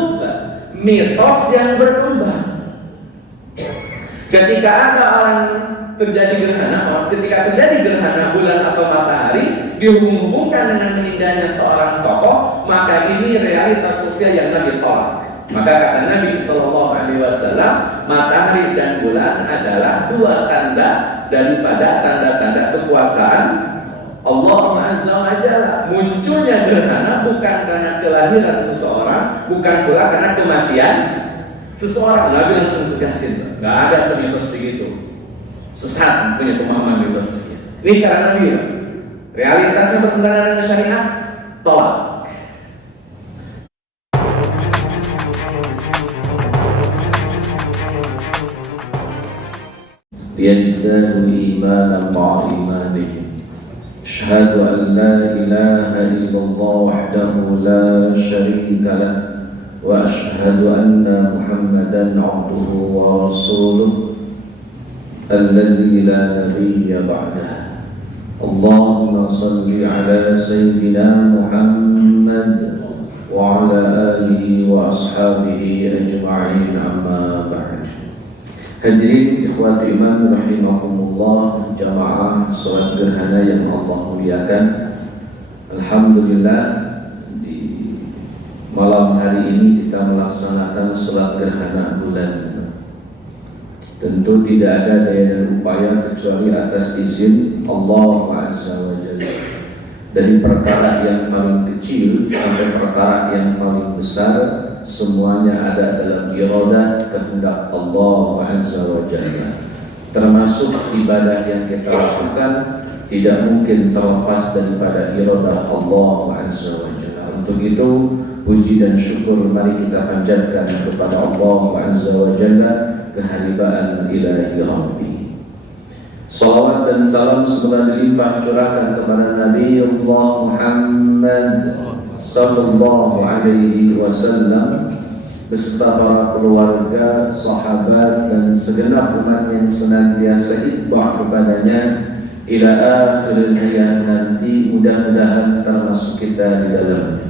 termasuk mitos yang berkembang. Ketika ada orang ketika terjadi gerhana bulan atau matahari dihubung-hubungkan dengan meninggalnya seorang tokoh, maka ini realitas sosial yang Nabi tolak. Maka kata Nabi Shallallahu Alaihi Wasallam, matahari dan bulan adalah dua tanda daripada tanda-tanda kekuasaan Allah Azza wa Jalla. Munculnya gerhana bukan karena kelahiran seseorang, bukan pula karena kematian seseorang. Nabi langsung tegasin, nggak ada mitos begitu. Sesat punya pemahaman mitos begitu. Ini cara Nabi. Realitasnya bertentangan dengan syariat, tolak. يزداد إيمانا مع إيمانهم أشهد أن لا إله إلا الله وحده لا شريك له وأشهد أن محمدا عبده ورسوله الذي لا نبي بعده اللهم صل على سيدنا محمد وعلى آله وأصحابه أجمعين أما بعد. Hadirin ikhwati iman rahimakumullah, jamaah salat gerhana yang Allah muliakan. Alhamdulillah, di malam hari ini kita melaksanakan salat gerhana bulan. Tentu tidak ada daya dan upaya kecuali atas izin Allah Azza wa Jalla. Dari perkara yang paling kecil sampai perkara yang paling besar, semuanya ada dalam iradah kehendak Allah Azza wa Jalla. Termasuk ibadah yang kita lakukan tidak mungkin terlepas daripada iradah Allah Azza wa Jalla. Untuk itu puji dan syukur mari kita panjatkan kepada Allah Azza wa Jalla keharibaan ilahi Rabbi. Salawat dan salam semoga dilimpah curahkan kepada Nabi Allah Muhammad sallallahu alaihi wasallam beserta para keluarga, sahabat dan segenap umat yang senantiasa ittibaa kepadanya ila akhiril hayat nanti, mudah-mudahan termasuk kita di dalamnya.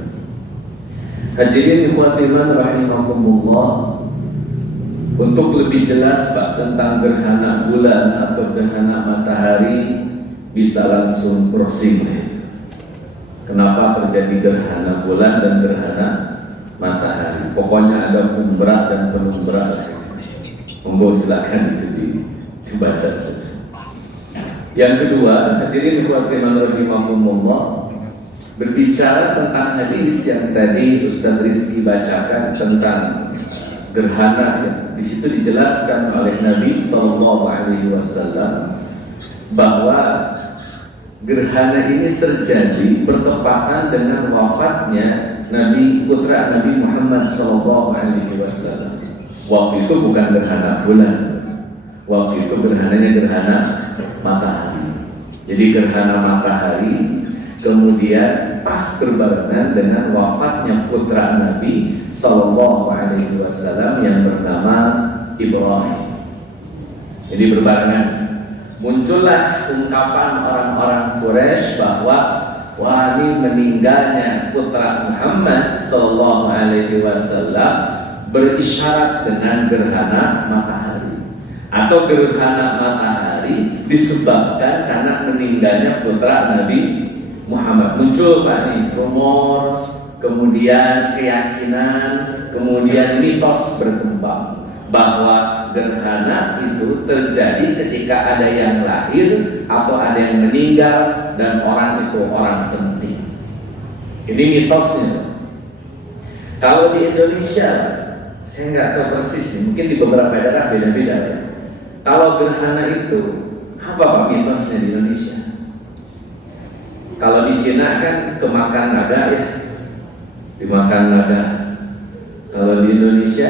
Hadirin ikhwati iman rahimakumullah, untuk lebih jelas Pak tentang gerhana bulan atau gerhana matahari bisa langsung browsing. Kenapa terjadi gerhana bulan dan gerhana matahari? Pokoknya ada umbra dan penumbra. Monggo silakan itu dibaca saja. Yang kedua, hadirin ikhwatiman rahimakumullah, berbicara tentang hadis yang tadi Ustaz Rizky bacakan tentang gerhana, di situ dijelaskan oleh Nabi Shallallahu Alaihi Wasallam bahwa gerhana ini terjadi bertepatan dengan wafatnya Nabi putra Nabi Muhammad Shallallahu Alaihi Wasallam. Waktu itu bukan gerhana bulan, waktu itu gerhananya gerhana matahari. Jadi gerhana matahari kemudian pas berbarengan dengan wafatnya putra Nabi Sallallahu Alaihi Wasallam yang bernama Ibrahim. Jadi berbarengan muncullah ungkapan orang-orang Quraisy bahwa wah, ini meninggalnya putra Muhammad Sallallahu Alaihi Wasallam berisyarat dengan gerhana matahari, atau gerhana matahari disebabkan karena meninggalnya putra Nabi Muhammad. Muncul Pak nih rumor, kemudian keyakinan, kemudian mitos berkembang bahwa gerhana itu terjadi ketika ada yang lahir atau ada yang meninggal dan orang itu orang penting. Ini mitosnya. Kalau di Indonesia, saya nggak tahu persis nih, mungkin di beberapa daerah beda-beda ya. Kalau gerhana itu apa Pak mitosnya di Indonesia? Kalau di Cina kan kemakan naga ya, dimakan naga. Kalau di Indonesia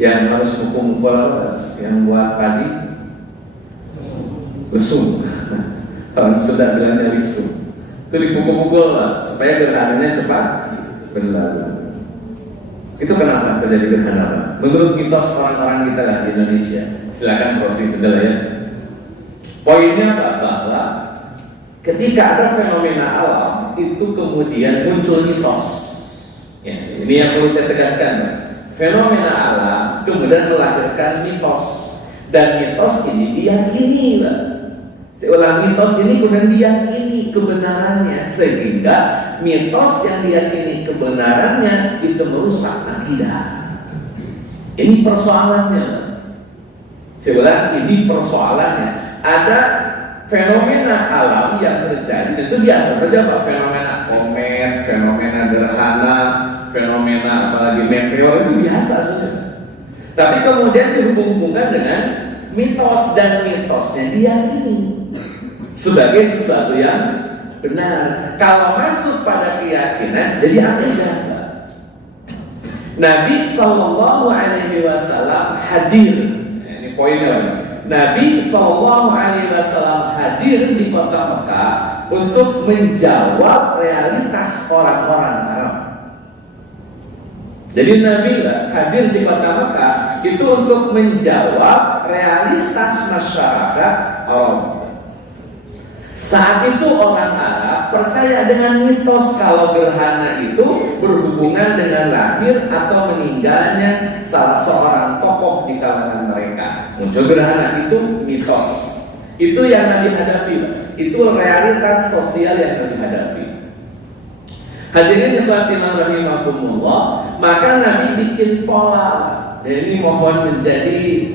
yang harus mukul-mukul yang buat padi lesung. Orang sudah bilangnya lesung. Itu dipukul-pukul lah supaya gerhananya cepat berlalu. Itu kenapa terjadi gerhana? Menurut mitos orang-orang kita lah di Indonesia. Silakan proses saja ya. Poinnya bahwa ketika ada fenomena alam itu kemudian muncul mitos. Ya, ini yang perlu saya tegaskan. Fenomena alam kemudian melahirkan mitos, dan mitos ini diyakini, Pak. Saya ulang, mitos ini kemudian diyakini kebenarannya, sehingga mitos yang diyakini kebenarannya itu merusak akidah. Ini persoalannya. Saya ulang, ini persoalannya. Ada fenomena alam yang terjadi, itu biasa saja Pak, fenomena komet, fenomena gerhana, fenomena apalagi meteor, itu biasa saja. Tapi kemudian dihubung-hubungkan dengan mitos, dan mitosnya diyakini sebagai sesuatu yang benar. Kalau masuk pada keyakinan, jadi akidah. Nabi Sallallahu Alaihi Wasallam hadir. Ini poinnya. Nabi Sallallahu Alaihi Wasallam hadir di kota Mekah untuk menjawab realitas orang-orang Arab. Jadi Nabi hadir di kota Mekah itu untuk menjawab realitas masyarakat Arab. Saat itu orang Arab percaya dengan mitos kalau gerhana itu berhubungan dengan lahir atau meninggalnya salah seorang tokoh di kalangan mereka. Muncul gerhana itu mitos. Itu yang Nabi hadapi. Itu realitas sosial yang Nabi hadapi. Hadirin ikhwatillah rahimakumullah, maka Nabi bikin pola. Jadi mohon menjadi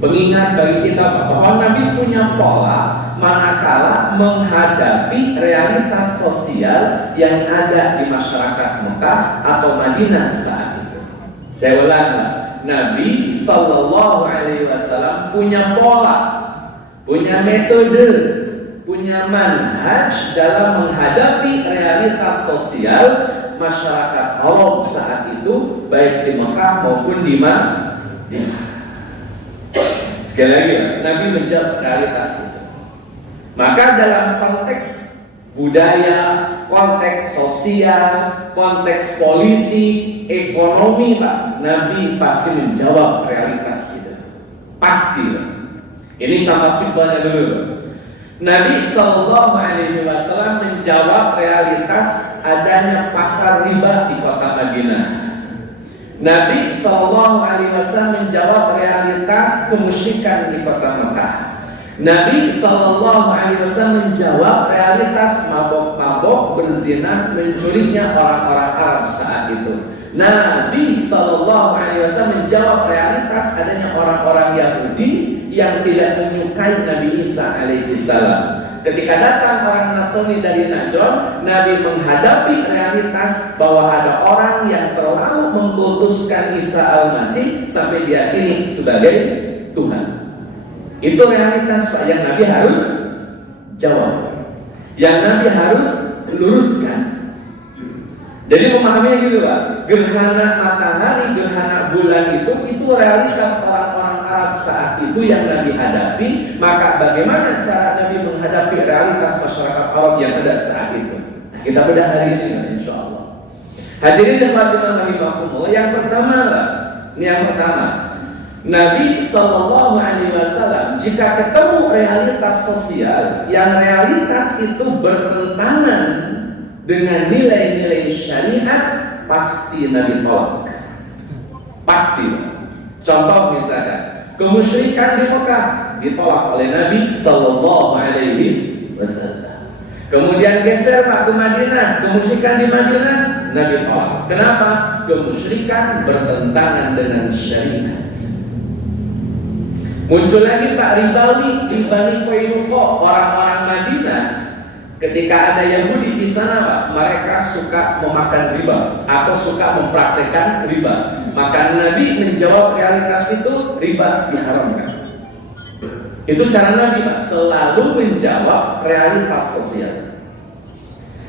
pengingat bagi kita bahwa Nabi punya pola manakala menghadapi realitas sosial yang ada di masyarakat Mekah atau Madinah saat itu. Saya ulang, Nabi Sallallahu Alaihi Wasallam punya pola, punya metode, punya manhaj dalam menghadapi realitas sosial masyarakat Arab saat itu, baik di Mekah maupun di Madinah. Sekali lagi, Nabi menjawab realitas itu. Maka dalam konteks budaya, konteks sosial, konteks politik, ekonomi, Pak, Nabi pasti menjawab realitas itu. Pasti. Ini contoh simpelnya dulu, Pak. Nabi Sallallahu Alaihi Wasallam menjawab realitas adanya pasar riba di kota Madinah. Nabi Sallallahu Alaihi Wasallam menjawab realitas kemusyrikan di kota Mekah. Nabi Sallallahu Alaihi Wasallam menjawab realitas mabok-mabok, berzina, mencurinya orang-orang Arab saat itu. Nabi Sallallahu Alaihi Wasallam menjawab realitas adanya orang-orang Yahudi yang tidak menyukai Nabi Isa alaihi salam. Ketika datang orang Nasrani dari Najran, Nabi menghadapi realitas bahwa ada orang yang terlalu mengkultuskan Isa al-Masih sampai diyakini sebagai Tuhan. Itu realitas Pak yang Nabi harus jawab, yang Nabi harus luruskan. Jadi memahaminya gitu Pak, gerhana matahari, gerhana bulan itu realitas orang-orang Arab saat itu yang Nabi hadapi. Maka bagaimana cara Nabi menghadapi realitas masyarakat Arab yang ada saat itu? Nah, kita bedah hari ini insya Allah. Hadirin dan hadirat rahimakumullah. Yang pertama Pak, ini yang pertama, Nabi Sallallahu Alaihi Wasallam jika ketemu realitas sosial yang realitas itu bertentangan dengan nilai-nilai syariat, pasti Nabi tolak. Pasti. Contoh misalnya, kemusyrikan di Mekah ditolak oleh Nabi Sallallahu Alaihi Wasallam. Kemudian geser Pak ke Madinah, kemusyrikan di Madinah Nabi tolak. Kenapa? Kemusyrikan bertentangan dengan syariat. Muncul lagi Pak ribawi di Bani Qainuqa, orang-orang Madinah. Ketika ada Yahudi di sana, Pak, mereka suka memakan riba atau suka mempraktekkan riba. Maka Nabi menjawab realitas itu, riba diharamkan. Itu cara Nabi, Pak, selalu menjawab realitas sosial.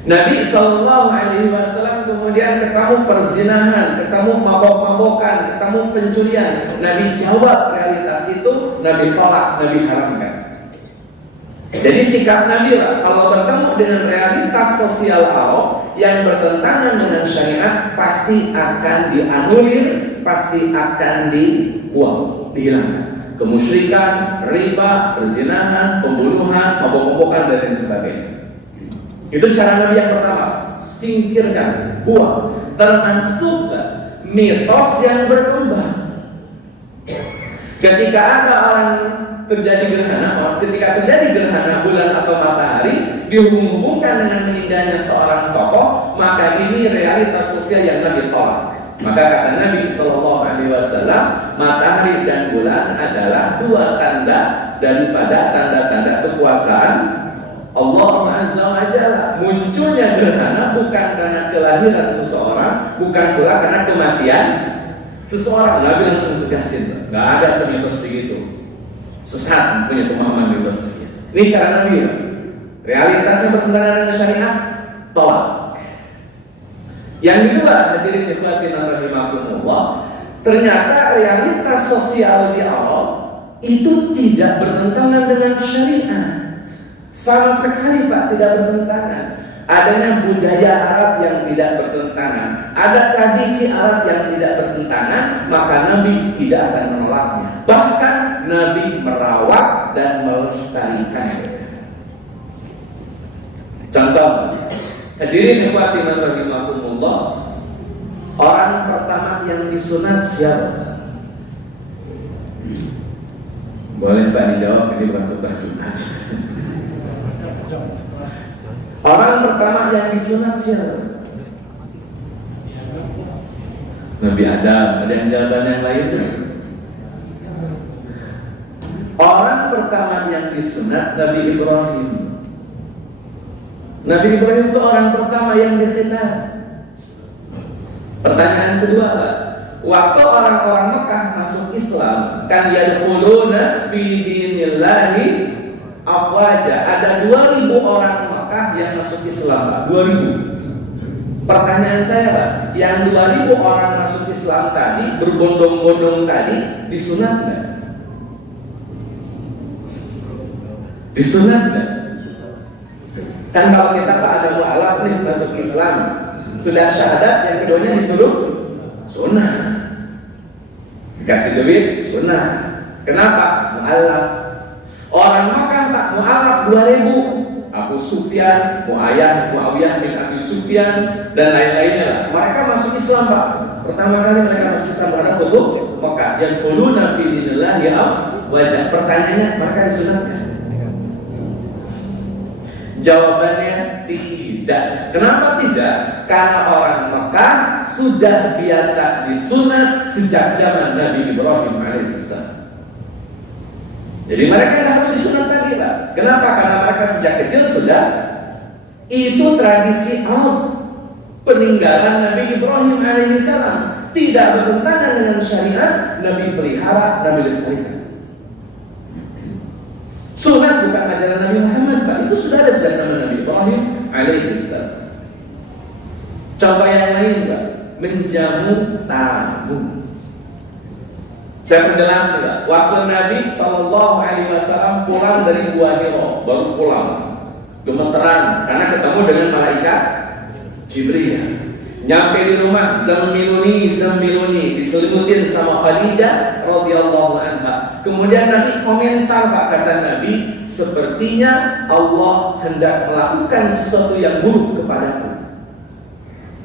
Nabi Sallallahu Alaihi Wasallam kemudian ketemu perzinahan, ketemu mabok-mabokan, ketemu pencurian. Nabi jawab realitas itu, Nabi tolak, Nabi haramkan. Jadi sikap Nabi lah, kalau bertemu dengan realitas sosial Arab yang bertentangan dengan syariat, pasti akan dianulir, pasti akan dibuang, dihilangkan. Kemusyrikan, riba, perzinahan, pembunuhan, mabok-mabokan dan lain sebagainya. Itu cara Nabi yang pertama, singkirkan, buang. termasuk mitos yang berkembang. Ketika ada orang terjadi gerhana, ketika terjadi gerhana bulan atau matahari dihubung-hubungkan dengan meninggalnya seorang tokoh, maka ini realitas sosial yang Nabi tolak. Maka kata Nabi Shallallahu Alaihi Wasallam, matahari dan bulan adalah dua tanda daripada tanda-tanda kekuasaan Allah Azza wa Jalla. Munculnya gerhana bukan karena kelahiran seseorang, bukan pula karena kematian seseorang. Nabi langsung tegasin, nggak ada mitos begitu. Sesat punya pemahaman mitos begitu. Ini cara Nabi. Realitasnya bertentangan dengan syariat, tolak. Yang kedua, hadirin ikhwatin rahimakumullah, ternyata realitas sosial di awal itu tidak bertentangan dengan syariat. Sama sekali Pak, tidak bertentangan. Adanya budaya Arab yang tidak bertentangan, ada tradisi Arab yang tidak bertentangan, maka Nabi tidak akan menolaknya. Bahkan Nabi merawat dan melestarikannya. Contoh, hadirin ikhwati rahimakumullah, orang pertama yang disunat siapa? Boleh Pak dijawab, ini bukan tukar Jumat. Orang pertama yang disunat siapa? Nabi Adam. Ada yang jawaban yang lain? Orang pertama yang disunat Nabi Ibrahim. Nabi Ibrahim itu orang pertama yang dikhitan. Pertanyaan kedua, Pak. Waktu orang-orang Mekah masuk Islam, kan yadkhuluna fi dinillahi afwaja. Ada 2000 orang Mekah yang masuk Islam, Pak. 2000. Pertanyaan saya, Pak, yang 2000 orang masuk Islam tadi, berbondong-bondong tadi, disunat nggak? Disunat nggak? Kan kalau kita Pak ada mu'alaf nih masuk Islam, sudah syahadat, yang keduanya disuruh sunnah, dikasih duit sunnah. Kenapa? Mu'alaf. Orang Makkah Pak mu'alaf 2000, Abu Sufyan, Muawiyah bin Abi Sufyan dan lain-lainnya. Mereka masuk Islam Pak. Pertama kali mereka masuk Islam pada Fathu Makkah. Yang quluna fi dinillah ya wajah. Pertanyaannya, mereka disunatkan? Jawabannya tidak. Kenapa tidak? Karena orang Mekah sudah biasa disunat sejak zaman Nabi Ibrahim alaihissalam. Jadi mereka tidak harus disunat lagi, Pak. Kenapa? Karena mereka sejak kecil sudah itu tradisi Arab, peninggalan Nabi Ibrahim alaihissalam, tidak bertentangan dengan syariat. Nabi pelihara, Nabi lestarikan. Sunat bukan ajaran Nabi Muhammad, Pak. Itu sudah ada sejak zaman Nabi Ibrahim alaihissalam. Contoh yang lain, Pak, menjamu tamu. Saya perjelas nih, Pak. Waktu Nabi SAW pulang dari Gua Hiro, baru pulang, gemeteran karena ketemu dengan malaikat Jibril. Nyampe di rumah, zamiluni, diselimutin sama Khadijah radhiyallahu anha. Kemudian Nabi komentar, Pak, kata Nabi, sepertinya Allah hendak melakukan sesuatu yang buruk kepadaku.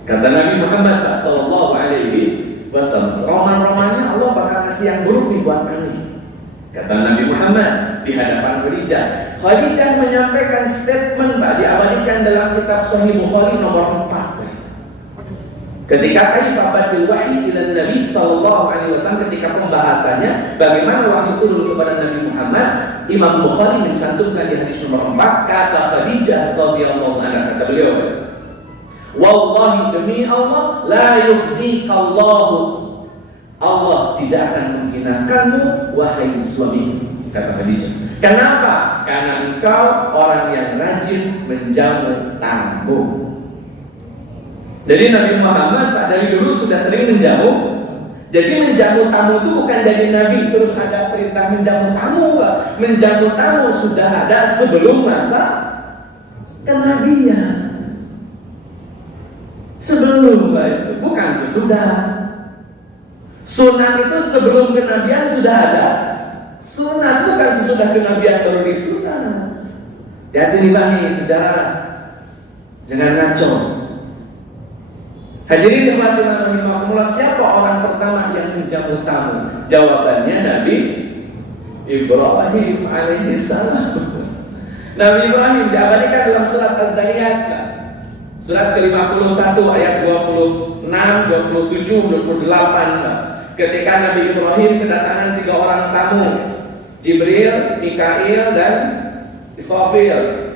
Kata Nabi Muhammad Pak sallallahu alaihi wasallam, roman-romannya Allah bakal kasih yang buruk nih buat kami. Kata Nabi Muhammad di hadapan Khadijah. Khadijah menyampaikan statement, Pak, diabadikan dalam kitab Sahih Bukhari nomor 4. Ketika kaifatul wahyi ila Nabi sallallahu alaihi wasallam, ketika pembahasannya bagaimana wahyu turun kepada Nabi Muhammad, Imam Bukhari mencantumkan di hadis nomor 4 kata Khadijah radhiyallahu anha, kata beliau, wallahi demi Allah la yukhzikallahu, Allah tidak akan menghinakanmu wahai suami, kata Khadijah. Kenapa? Karena engkau orang yang rajin menjamu tamu. Jadi Nabi Muhammad Pak dari dulu sudah sering menjamu. Jadi menjamu tamu itu bukan dari Nabi terus ada perintah menjamu tamu, Pak. Menjamu tamu sudah ada sebelum masa kenabian. Sebelum, Pak, itu bukan sesudah. Sunat itu sebelum kenabian sudah ada. Sunat bukan sesudah kenabian baru disunat. Hati-hati nih, Pak, nih sejarah. Jangan ngaco. Hadirin hadirat rahimakumullah, siapa orang pertama yang menjamu tamu? Jawabannya Nabi Ibrahim alaihi salam. Nabi Ibrahim diabadikan dalam surat Az-Zariyat, surat ke-51 ayat 26, 27, 28. Ketika Nabi Ibrahim kedatangan 3 orang tamu, Jibril, Mikail, dan Israfil.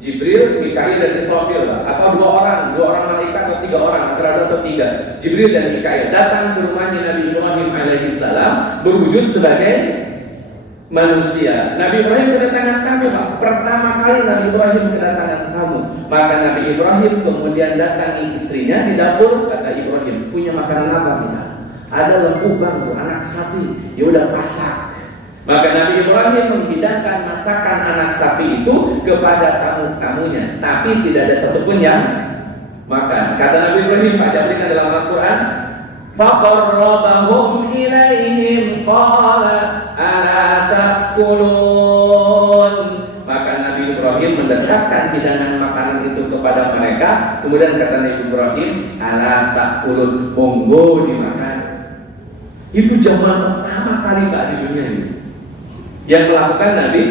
Jibril, Mikail, dan Israfil, atau 2 orang malaikat, atau 3 orang, antara 2 atau 3. Jibril dan Mikail datang ke rumahnya Nabi Ibrahim alaihi salam berwujud sebagai manusia. Nabi Ibrahim kedatangan tamu, Pak. Pertama kali Nabi Ibrahim kedatangan tamu, maka Nabi Ibrahim kemudian datangi istrinya di dapur. Kata Ibrahim, punya makanan apa kita? Ada lembu bangku, anak sapi, ya udah pasak. Maka Nabi Ibrahim menghidangkan masakan anak sapi itu kepada tamu-tamunya, tapi tidak ada satupun yang makan. Kata Nabi Ibrahim, Pak, berikan dalam Al-Quran, faqarrabahum ilaihim qala ala ta'kulun. Maka Nabi Ibrahim mendekatkan hidangan makanan itu kepada mereka. Kemudian kata Nabi Ibrahim, ala ta'kulun, monggo dimakan. Itu zaman pertama kali, Pak, di dunia ini yang melakukan Nabi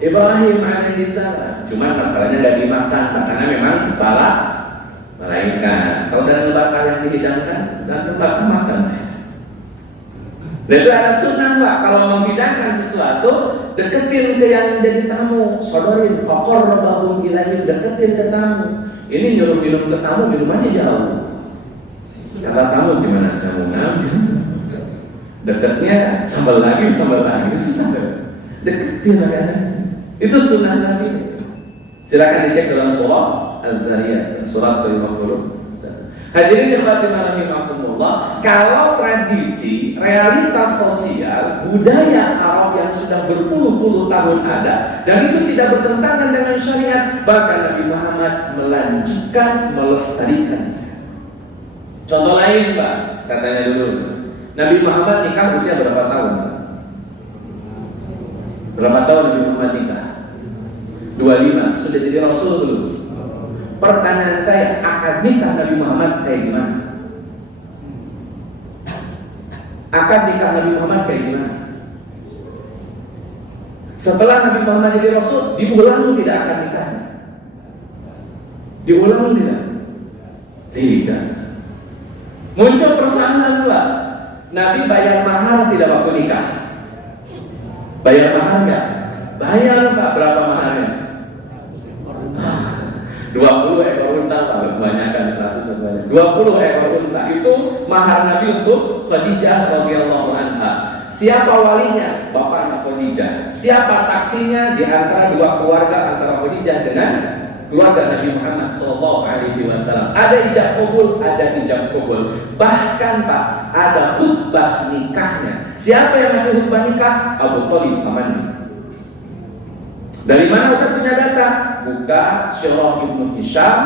Ibrahim alaihissalam. Cuma masalahnya tidak dimakan, karena memang kepala malaikat. Kalau dan bakar yang dihidangkan, dan bakar makan. Dan itu ada sunnah, Pak. Kalau menghidangkan sesuatu, deketin ke yang menjadi tamu. Sodorin, faqarrabahum ilaihim, deketin ke tamu. Ini nyuruh minum ke tamu, minumannya jauh. Kata tamu, gimana saya mau ngambil? Dekatnya sambal lagi, susah. Deketin ya. Itu sunnah Nabi. Silakan dicek dalam surah Az-Zariyat, surat ke-50. Hadirin hadirat rahimakumullah, kalau tradisi, realitas sosial, budaya Arab yang sudah berpuluh-puluh tahun ada, dan itu tidak bertentangan dengan syariat, bahkan Nabi Muhammad melanjutkan, melestarikannya. Contoh lain, Pak, saya tanya dulu. Nabi Muhammad nikah usia berapa tahun? Berapa tahun Nabi Muhammad nikah? 25. Sudah jadi Rasul belum? Pertanyaan saya, akad nikah Nabi Muhammad kayak gimana? Akad nikah Nabi Muhammad kayak gimana? Setelah Nabi Muhammad jadi Rasul, diulang tidak akad nikahnya? Diulang tidak? Tidak. Muncul persamaan, Pak. Nabi bayar mahar tidak waktu nikah? Bayar mahar enggak? Bayar, Pak. Berapa maharnya? 20 ekor unta, Pak. Kebanyakan 100 banyak. 20 ekor unta. Itu mahar Nabi untuk Khadijah radhiyallahu anha. Siapa walinya? Bapaknya Khadijah. Siapa saksinya di antara 2 keluarga, antara Khadijah dengan keluarga Nabi Muhammad SAW? Ada ijab kabul, ada ijab kabul. Bahkan, Pak, ada khutbah nikahnya. Siapa yang ngasih khutbah nikah? Abu Thalib, pamannya. Dari mana Ustaz punya data? Buka Syirah Ibnu Hisham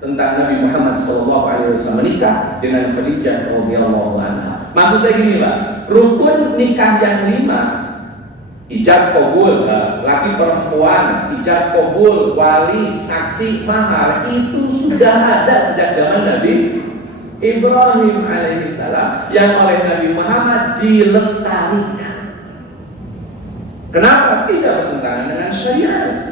tentang Nabi Muhammad SAW menikah dengan Khadijah radhiyallahu anha. Maksud saya gini, Pak, rukun nikah yang 5, ijab kabul, laki perempuan, ijab kabul, wali, saksi, mahar, itu sudah ada sejak zaman Nabi Ibrahim alaihissalam, yang oleh Nabi Muhammad dilestarikan. Kenapa? Tidak bertentangan dengan syariat.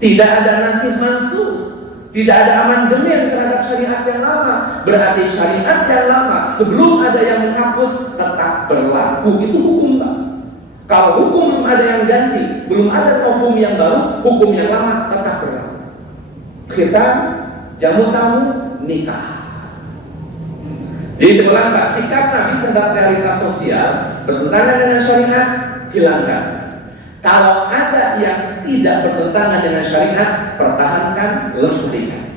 Tidak ada nasih mansuh, tidak ada amandemen terhadap syariat yang lama. Berarti syariat yang lama sebelum ada yang menghapus tetap berlaku. Itu hukum, Pak. Kalau hukum belum ada yang ganti, belum ada hukum yang baru, hukum yang lama tetap berlaku. Kita jamu tamu, nikah. Jadi sebelah, Pak, sikap Nabi terhadap realitas sosial bertentangan dengan syariat, hilangkan. Kalau ada yang tidak bertentangan dengan syariat, pertahankan, lestarikan.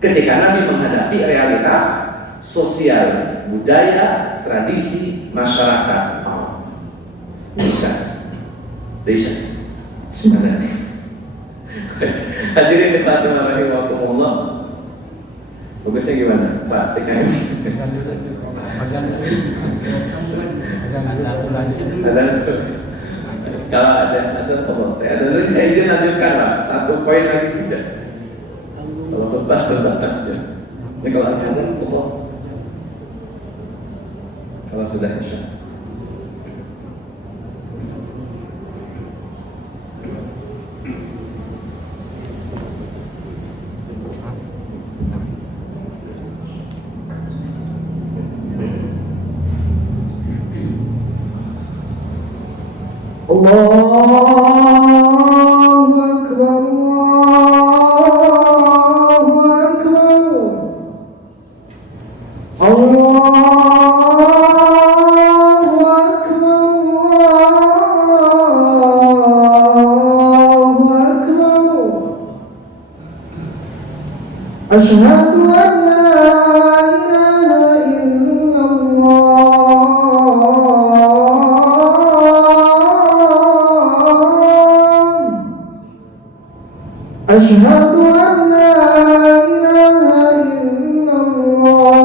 Ketika Nabi menghadapi realitas sosial, budaya, tradisi masyarakat. Bisa. Sebenarnya. Hadirin hadirat rahimakumullah. Bagusnya gimana, Pak TKM? Kalau ada tolong saya. Ada nanti saya izin lanjutkan, Pak. 1 poin lagi saja. Kalau terbatas ya. Ini kalau ada foto, kalau sudah insya. Allahu Akbar, Allahu Akbar. Asyhadu an la ilaha illallah. Asyhadu an la ilaha illallah.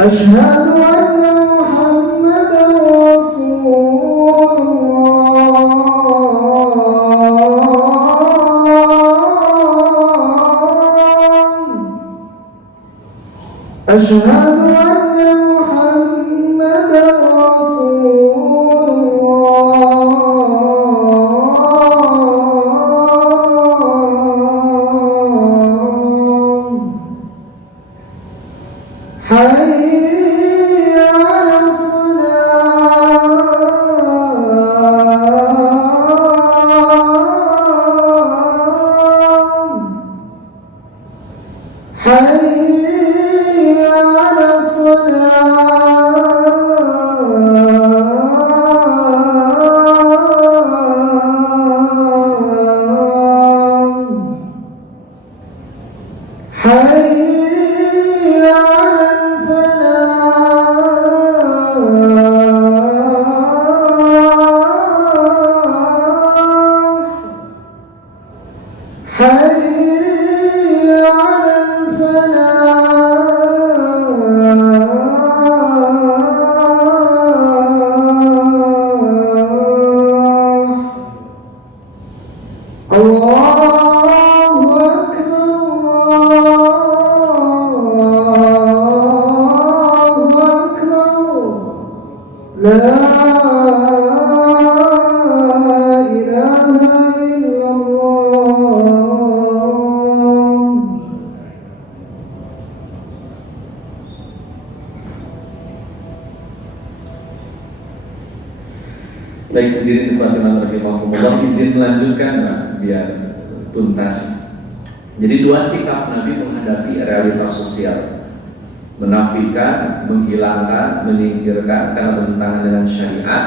Asyhadu anna Muhammadan Rasulullah. Asyhadu anna Muhammadan Rasulullah. Hayya 'alas salam. Hayya 'alas salam. Hayya 'alal falah. Hayya 'alal falah. Allahu Akbar, Allahu Akbar. La ilaha illallah. Baik, hadirin khadirat rahimakumullah, izin melanjutkan Pak, biar tuntas. Jadi dua sikap Nabi menghadapi realitas sosial: menafikan, menghilangkan, menyingkirkan karena bertentangan dengan syariat,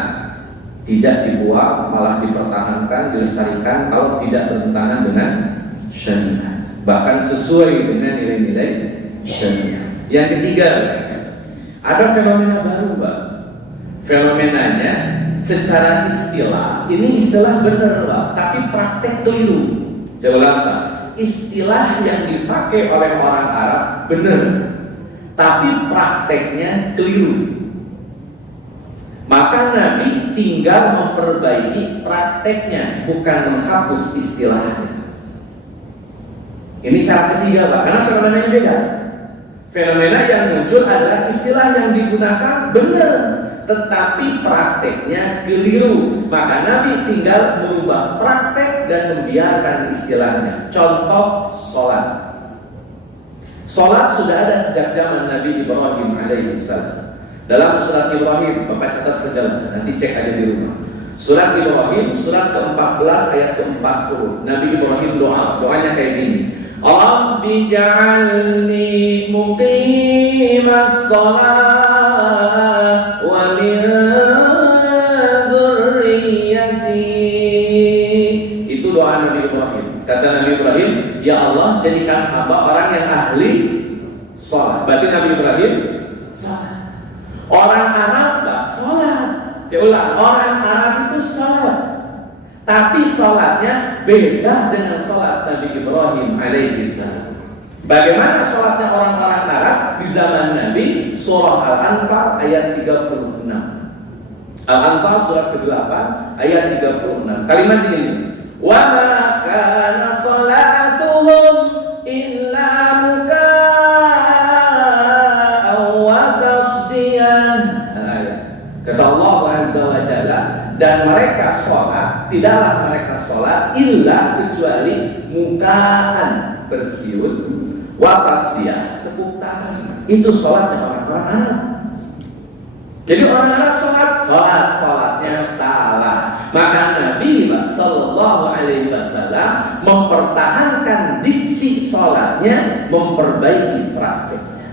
tidak dibuang, malah dipertahankan, dilestarikan kalau tidak bertentangan dengan syariat, bahkan sesuai dengan nilai-nilai syariat. Yang ketiga, ada fenomena baru Pak. Fenomenanya secara istilah, ini istilah benar Pak, tapi praktek keliru. Saya ulang Pak, istilah yang dipakai oleh orang Arab benar, tapi prakteknya keliru. Maka Nabi tinggal memperbaiki prakteknya, bukan menghapus istilahnya. Ini cara ketiga Pak, karena fenomenanya beda. Fenomena yang muncul adalah istilah yang digunakan benar, tetapi prakteknya keliru. Maka Nabi tinggal merubah praktek dan membiarkan istilahnya. Contoh, sholat. Sholat sudah ada sejak zaman Nabi Ibrahim alaihissalam. Dalam surat Ibrahim, Bapak catat saja, nanti cek aja di rumah. Surat Ibrahim, surat ke-14 ayat ke-40. Nabi Ibrahim doanya kayak gini. Rabbi ja'alni muqimas shalah wa min dzurriyyati. Itu doa Nabi Ibrahim. Kata Nabi Ibrahim, ya Allah, jadikan hamba orang yang ahli sholat. Berarti Nabi Ibrahim sholat. Orang Arab tak sholat. Saya ulang, orang Arab itu sholat, tapi sholatnya beda dengan sholat Nabi Ibrahim alaihissalam. Bagaimana sholatnya orang-orang Arab di zaman Nabi? Surah Al-Anfal ayat 36. Al-Anfal surat ke-8 ayat 36. Kalimat ini, wa ma kana salatuhum illa muka'an wa tasdiyah. Kata Allah Azza wa Jalla, dan mereka sholat, tidaklah mereka sholat illa kecuali mukaan, bersiul, wa tasdiyah, tepuk tangan. Itu sholatnya orang-orang Arab. Jadi orang Arab sholatnya salah. Maka Nabi Sallallahu Alaihi Wasallam mempertahankan diksi sholatnya, memperbaiki prakteknya.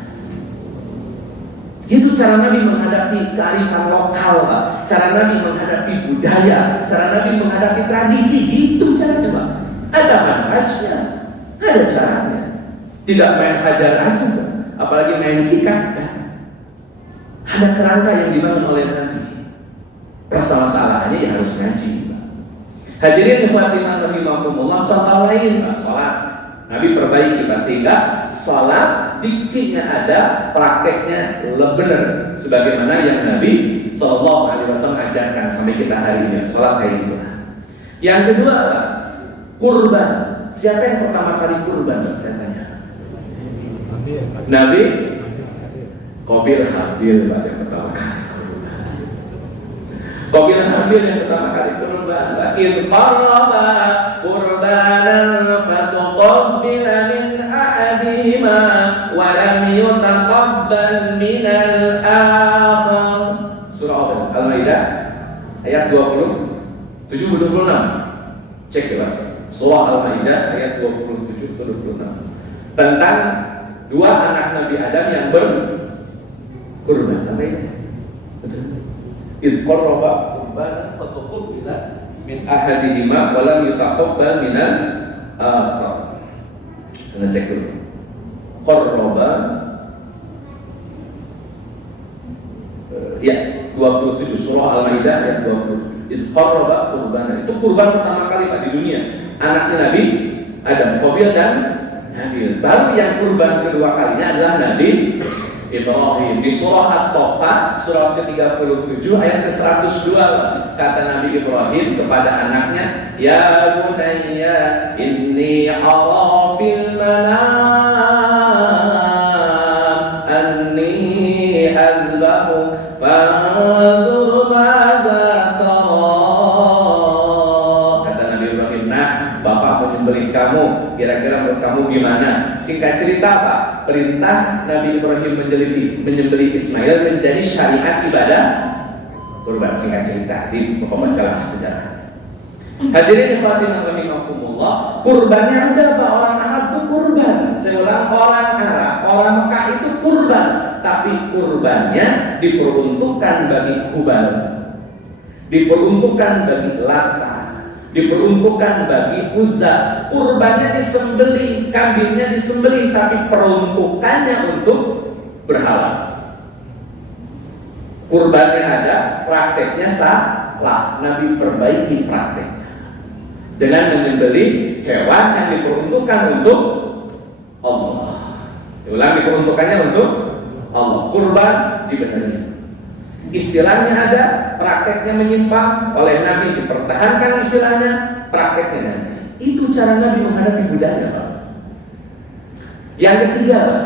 Itu cara Nabi menghadapi kearifan lokal, Pak. Cara Nabi menghadapi budaya, cara Nabi menghadapi tradisi. Itu caranya, Pak. Ada manhajnya, ada caranya. Tidak main hajar aja, Pak. Apalagi main sikat, kan? Ada kerangka yang dibangun oleh Nabi. Masalahnya ya harus ngaji, Pak. Hadirin ikhwatiman rahimakumullah, contoh lain, Pak, sholat. Nabi perbaiki, Pak, sehingga sholat diksinya ada, prakteknya benar, sebagaimana yang Nabi Sallallahu Alaihi Wasallam ajarkan sampai kita hari ini. Sholat kayak gitu. Yang kedua, Pak, kurban. Siapa yang pertama kali kurban? Saya tanya. Nabi Qabil Habil, Pak, yang pertama kali kurban. Qabil Habil yang pertama kali kurban, Pak. Idh qarraba qurbanan fatuqabbila min ahadihima wa lam yutaqabbal min al-akhar. Surah Al-Maidah ayat 27-26. Cek ya, Pak. Surah Al-Maidah ayat 27-26 tentang dua anak Nabi Adam yang berkurban. Apa ini? Idh qarraba qurbanan fatuqabbila min ahadihima wa lam yutaqabbal min al-akhar. Kita cek dulu. Qarraba ya 27 surah Al-Maidah ayat 27. Idh qarraba qurbanan. Itu kurban pertama kali, Pak, di dunia. Anaknya Nabi Adam, Qabil dan Habil. Baru yang kurban kedua kalinya adalah Nabi Ibrahim. Di surah As-Saffat surah ke-37 ayat ke-102, kata Nabi Ibrahim kepada anaknya, ya bunayya inni ara fil manam anni azbahu fanzur madza tara. Kata Nabi Ibrahim, nah, Bapak menyembelih kamu, kira-kira menurut kamu gimana? Singkat cerita, Pak, perintah Nabi Ibrahim menyembelih Ismail menjadi syariat ibadah kurban. Singkat cerita di pembaca sejarah. Hadirin khatimat rahimakumullah, kurbannya ada, Pak. Orang Arab itu kurban. Saya ulang, orang Arab, orang Mekah itu kurban, tapi kurbannya diperuntukkan bagi Hubal, diperuntukkan bagi Lata, diperuntukkan bagi Uzza. Kurbannya disembelih, kambingnya disembelih, tapi peruntukannya untuk berhala. Kurbannya ada, prakteknya salah. Nabi perbaiki prakteknya dengan menyembelih hewan yang diperuntukkan untuk Allah. Diulang, diperuntukannya untuk Allah. Kurban dibenahi. Istilahnya ada, prakteknya menyimpang, oleh Nabi dipertahankan istilahnya, prakteknya nanti. Itu cara Nabi menghadapi budaya, Pak. Yang ketiga, Pak,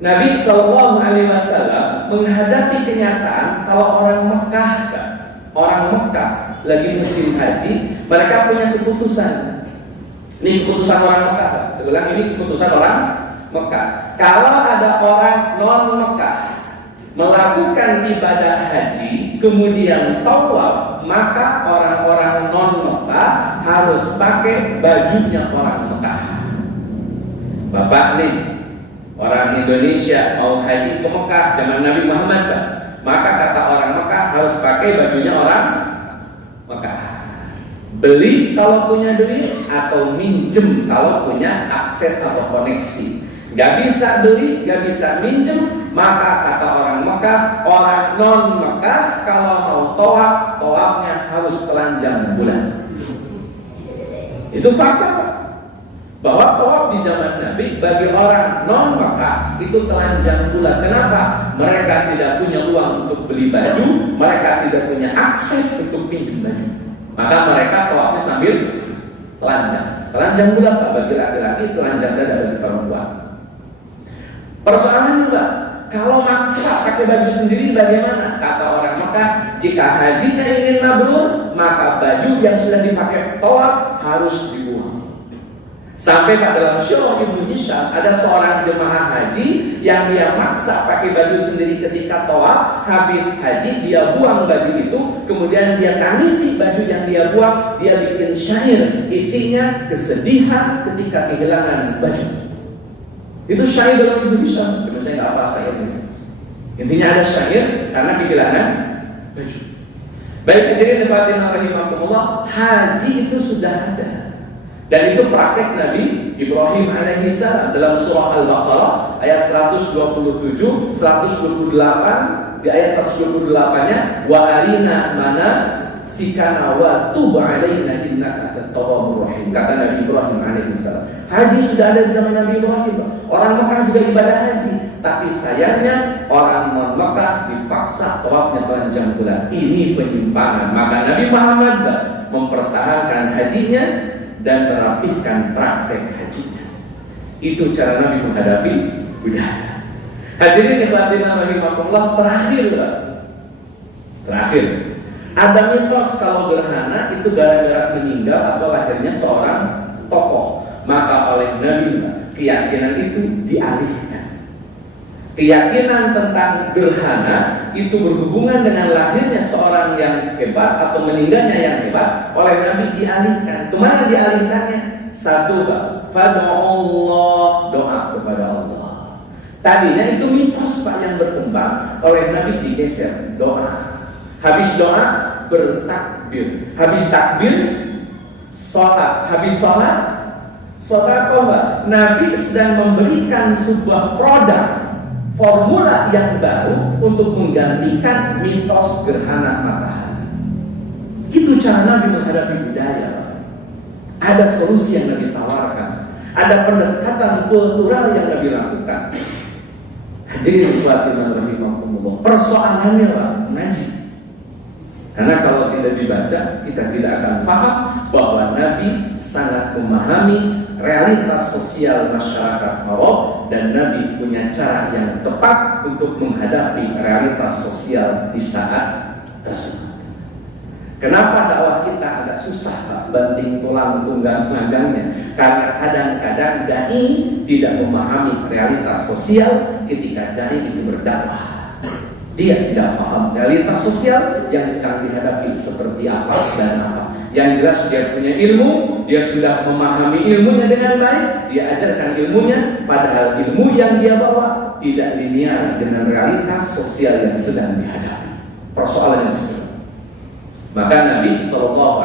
Nabi Sallallahu Alaihi Wasallam menghadapi kenyataan kalau orang Mekah, Pak, orang Mekah lagi musim haji, mereka punya keputusan. Ini keputusan orang Mekah, Pak. Saya ulang, ini keputusan orang Mekah. Kalau ada orang non Mekah melakukan ibadah haji kemudian tawaf, maka orang-orang non Mekah harus pakai bajunya orang Mekah. Bapak nih, orang Indonesia mau haji ke Mekah zaman Nabi Muhammad, Pak, maka kata orang Mekah harus pakai bajunya orang Mekah. Beli kalau punya duit atau minjem kalau punya akses atau koneksi. Gak bisa beli, gak bisa minjem, maka kata orang Mekah, orang non Mekah kalau mau tawaf, tawafnya harus telanjang bulan. Itu fakta. bahwa tawaf di zaman Nabi bagi orang non Makkah itu telanjang bulat. Kenapa? Mereka tidak punya uang untuk beli baju, mereka tidak punya akses untuk pinjam baju. Maka mereka tawafnya sambil telanjang bulat Pak bagi laki-laki, telanjang dada bagi perempuan. Persoalannya Pak, kalau maksa pakai baju sendiri bagaimana? Kata orang Mekah, jika hajinya ingin mabrur, maka baju yang sudah dipakai tawaf harus dibuang. Sampai Pak dalam Syarah Ibnu Hisham ada seorang jemaah haji yang dia maksa pakai baju sendiri ketika tawaf, habis haji dia buang baju itu, kemudian dia tangisi baju yang dia buang, dia bikin syair isinya kesedihan ketika kehilangan baju. Itu syair dalam Ibnu Hisham, cuma saya nggak hafal syairnya. Intinya ada syair karena kehilangan baju. Baik hadirin rahimakumullah, haji itu sudah ada. Dan itu praktek Nabi Ibrahim alaihissalam dalam surah Al-Baqarah ayat 127, 128, di ayat 128-nya wa arina mana sikana wa tub alaina innaka at-tawwabur rahim. Kata Nabi Ibrahim alaihissalam. Haji sudah ada di zaman Nabi Ibrahim. Orang Mekah juga ibadah haji, tapi sayangnya orang non Mekah dipaksa tawafnya telanjang bulat. Ini penyimpangan. Maka Nabi Muhammad mempertahankan hajinya dan merapihkan praktek hajinya. Itu cara Nabi menghadapi budaya. Hadirin ikhwatina rahimakumullah, terakhir ada mitos kalau gerhana itu gara-gara meninggal atau lahirnya seorang tokoh. Maka oleh Nabi keyakinan itu dialihkan. Keyakinan tentang gerhana itu berhubungan dengan lahirnya seorang yang hebat atau meninggalnya yang hebat, oleh Nabi dialihkan. Kemana dialihkannya? Satu, fad'ullah, doa kepada Allah. Tadinya itu mitos Pak yang berkembang, oleh Nabi digeser, doa. Habis doa bertakbir, habis takbir sholat, habis sholat sedekah. Nabi sedang memberikan sebuah produk, formula yang baru untuk menggantikan mitos gerhana matahari. Itu cara Nabi menghadapi budaya. Ada solusi yang Nabi tawarkan, ada pendekatan kultural yang Nabi lakukan. Hadirin rahimakumullah, persoalannya Pak, ngaji. Karena kalau tidak dibaca, kita tidak akan paham bahwa Nabi sangat memahami realitas sosial masyarakat Arab, dan Nabi punya cara yang tepat untuk menghadapi realitas sosial di saat tersebut. Kenapa dakwah kita agak susah Pak, banting tulang tunggang magangnya? Karena kadang-kadang dai tidak memahami realitas sosial ketika dai itu berdakwah. Dia tidak paham realitas sosial yang sedang dihadapi seperti apa dan apa. Yang jelas dia punya ilmu, dia sudah memahami ilmunya dengan baik, dia ajarkan ilmunya, padahal ilmu yang dia bawa tidak linear dengan realitas sosial yang sedang dihadapi. Persoalan yang kedua. Maka Nabi SAW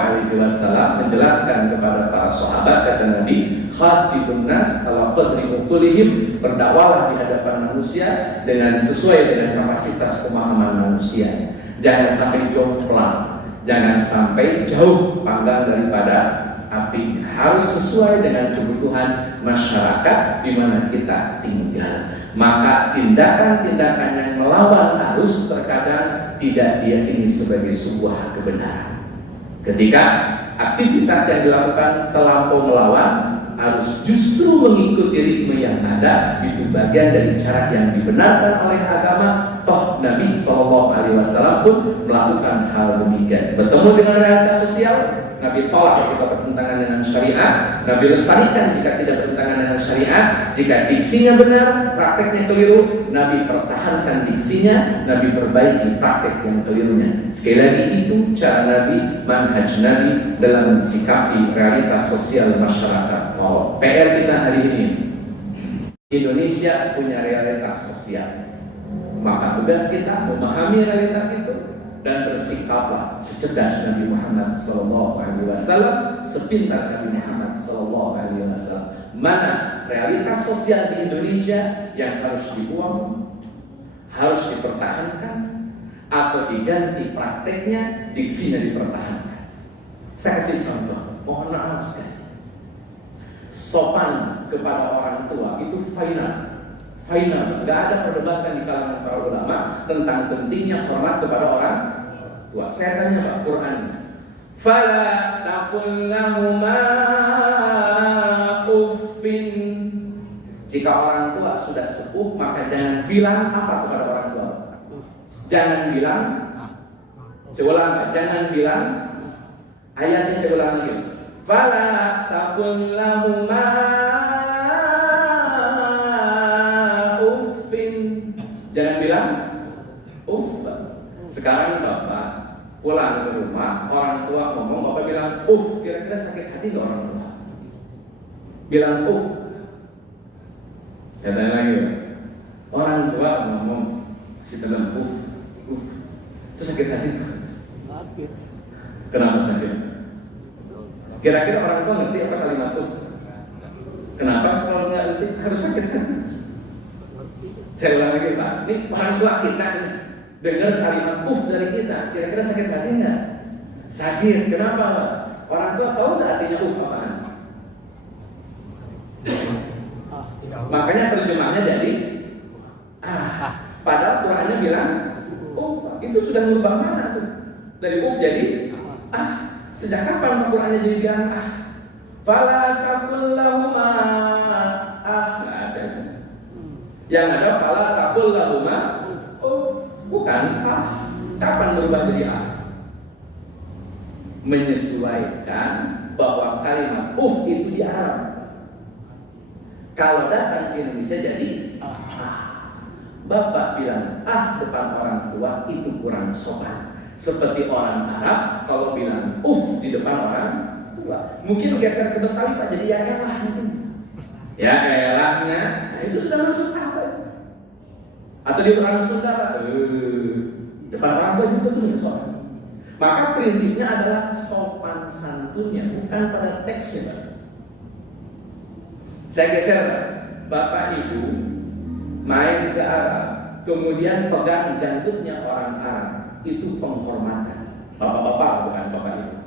menjelaskan kepada para sahabat, kata Nabi, khatibun nas ala qadri uqulihim, berdakwalah di hadapan manusia dengan sesuai dengan kapasitas pemahaman manusia. Jangan sampai jomplang, jangan sampai jauh panggang daripada api. Harus sesuai dengan kebutuhan masyarakat di mana kita tinggal. Maka tindakan-tindakan yang melawan arus terkadang tidak diyakini sebagai sebuah kebenaran. Ketika aktivitas yang dilakukan terlampau melawan arus, justru mengikuti ritme yang ada, itu bagian dari cara yang dibenarkan oleh agama. Toh Nabi SAW pun melakukan hal demikian. Bertemu dengan realitas sosial, Nabi tolak jika bertentangan dengan syariat, Nabi lestarikan jika tidak bertentangan dengan syariat. Jika diksinya benar, prakteknya keliru, Nabi pertahankan diksinya, Nabi perbaiki praktek yang kelirunya. Sekali lagi, itu cara Nabi, manhaj Nabi dalam mensikapi realitas sosial masyarakat. PR kita hari ini, Indonesia punya realitas sosial. Maka tugas kita memahami realitas itu dan bersikaplah secerdas Nabi Muhammad SAW, sepintar Nabi Muhammad SAW. Mana realitas sosial di Indonesia yang harus dibuang, harus dipertahankan, atau diganti prakteknya, diksinya dipertahankan. Saya kasih contoh, mohon maaf sekali. sopan kepada orang tua itu final, nggak ada perdebatan di kalangan para ulama tentang pentingnya hormat kepada orang tua. Saya tanya Pak, Quran, fala taqul lahuma uffin. Jika orang tua sudah sepuh, maka jangan bilang apa kepada orang tua. Jangan bilang. Saya ulang, jangan bilang. Ayatnya saya ulang lagi. Fala taqul lahuma uffin. Jangan bilang uff. Sekarang Bapak pulang ke rumah, orang tua ngomong, Bapak bilang uff. Kira-kira sakit hati nggak orang tua? Bilang uff. Saya tanya lagi, orang tua ngomong si bilang uff. Itu sakit hati nggak? Kenapa sakit? Kira-kira orang tua ngerti apa kalimat uff? Kenapa kalau nggak ngerti harus sakit hati? Saya ulang lagi Pak, ini orang tua kita nih dengar kalimat uff dari kita, kira-kira sakit hati nggak? Sakit. Kenapa Pak? Orang tua tahu nggak artinya uff apaan? Makanya terjemahnya jadi padahal Qurannya bilang itu sudah merubah mana tuh? Dari jadi sejak kapan Qurannya jadi bilang fala taqul lahuma nggak ada. Yang ada fala taqul lahuma bukan kapan berubah jadi menyesuaikan bahwa kalimat itu di Arab. Kalau datang ke Indonesia jadi Bapak bilang depan orang tua itu kurang sopan. Seperti orang Arab kalau bilang di depan orang tua. Mungkin geser ke Betawi Pak, jadi ya elah gitu. Ya elahnya, itu sudah masuk apa? Atau di orang Sunda Pak, depan orang tua juga tuh sopan. Maka prinsipnya adalah sopan santunnya, bukan pada teksnya Pak. Saya geser, Bapak Ibu main ke Arab, kemudian pegang janggutnya orang Arab, itu penghormatan. Bapak-bapak bukan Bapak Ibu.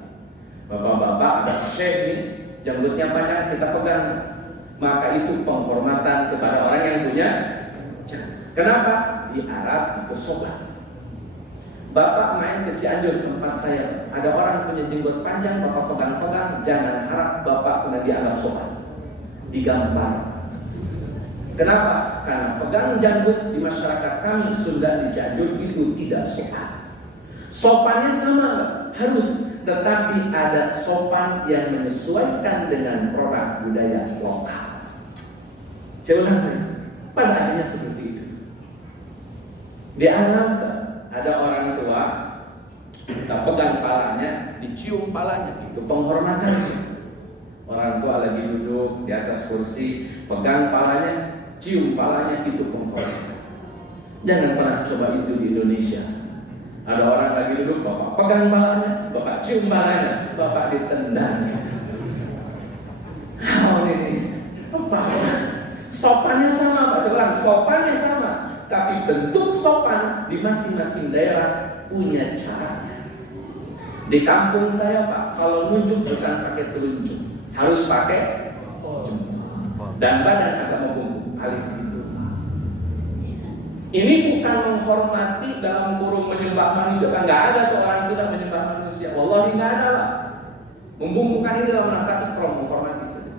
Bapak-bapak ada syekh nih, janggutnya panjang kita pegang, maka itu penghormatan kepada orang yang punya. Kenapa? Di Arab itu sopan. Bapak main ke Cianjur tempat saya, ada orang punya jenggot panjang, Bapak pegang-pegang, jangan harap Bapak pernah dianggap sopan. Digampar. Kenapa? Karena pegang janggut di masyarakat kami Sunda di Cianjur itu tidak sopan. Sopannya sama, harus, tetapi ada sopan yang menyesuaikan dengan produk budaya lokal. Saya ulang lagi, pada akhirnya seperti itu. Di Arab ada orang tua, kita pegang palanya, dicium palanya, itu penghormatan. Orang tua lagi duduk di atas kursi, pegang palanya, cium palanya, itu penghormatan. Jangan pernah coba itu di Indonesia. Ada orang lagi duduk, Bapak pegang palanya, Bapak cium palanya, Bapak ditendangnya. Ini apa? Sopannya sama Pak, sekarang sopannya sama, tapi bentuk sopan di masing-masing daerah punya caranya. Di kampung saya Pak, kalau nunjuk bukan pakai telunjuk, harus pakai dan badan agak membungkuk kali itu. Ini bukan menghormati dalam kurung menyembah manusia, kan nggak ada tuh orang sudah menyembah manusia. Wallahi nggak ada Pak. Membungkukkan ini dalam rangka ikram, menghormati saja.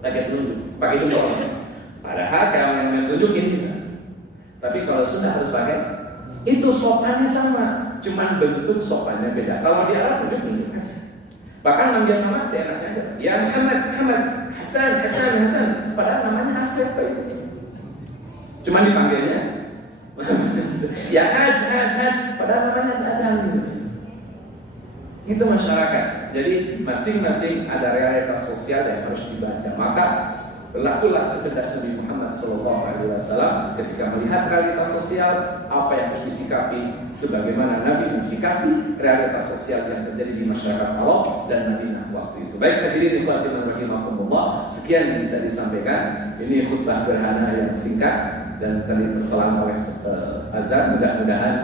Pakai telunjuk, pakai itu kok. Padahal kalau yang menunjuk ini juga. Tapi kalau sudah harus pakai, itu sopannya sama, cuman bentuk sopannya beda. Kalau di Arab nunjuk aja. Bahkan manggil nama seenaknya aja. Ya Muhammad, Hasan. Padahal namanya Asep Pak itu. Cuman dipanggilnya ya Haj. Padahal namanya Dadang gitu. Itu masyarakat. Jadi masing-masing ada realitas sosial yang harus dibaca. Maka berlakulah secerdas Nabi Muhammad SAW ketika melihat realitas sosial, apa yang harus disikapi, sebagaimana Nabi mensikapi realitas sosial yang terjadi di masyarakat Allah dan Madinah waktu itu. Baik hadirin ikhwati rahimakumullah, sekian yang bisa disampaikan. Ini khutbah gerhana yang singkat dan tadi terselang oleh azan. Mudah-mudahan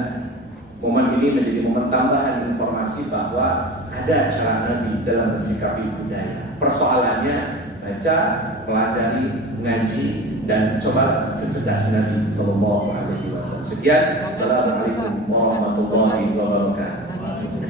momen ini menjadi momen tambahan informasi bahwa ada cara Nabi dalam mensikapi budaya. Persoalannya baca, pelajari, ngaji, dan coba secerdas Nabi Sallallahu Alaihi Wasallam. Sekian, assalamualaikum warahmatullahi wabarakatuh.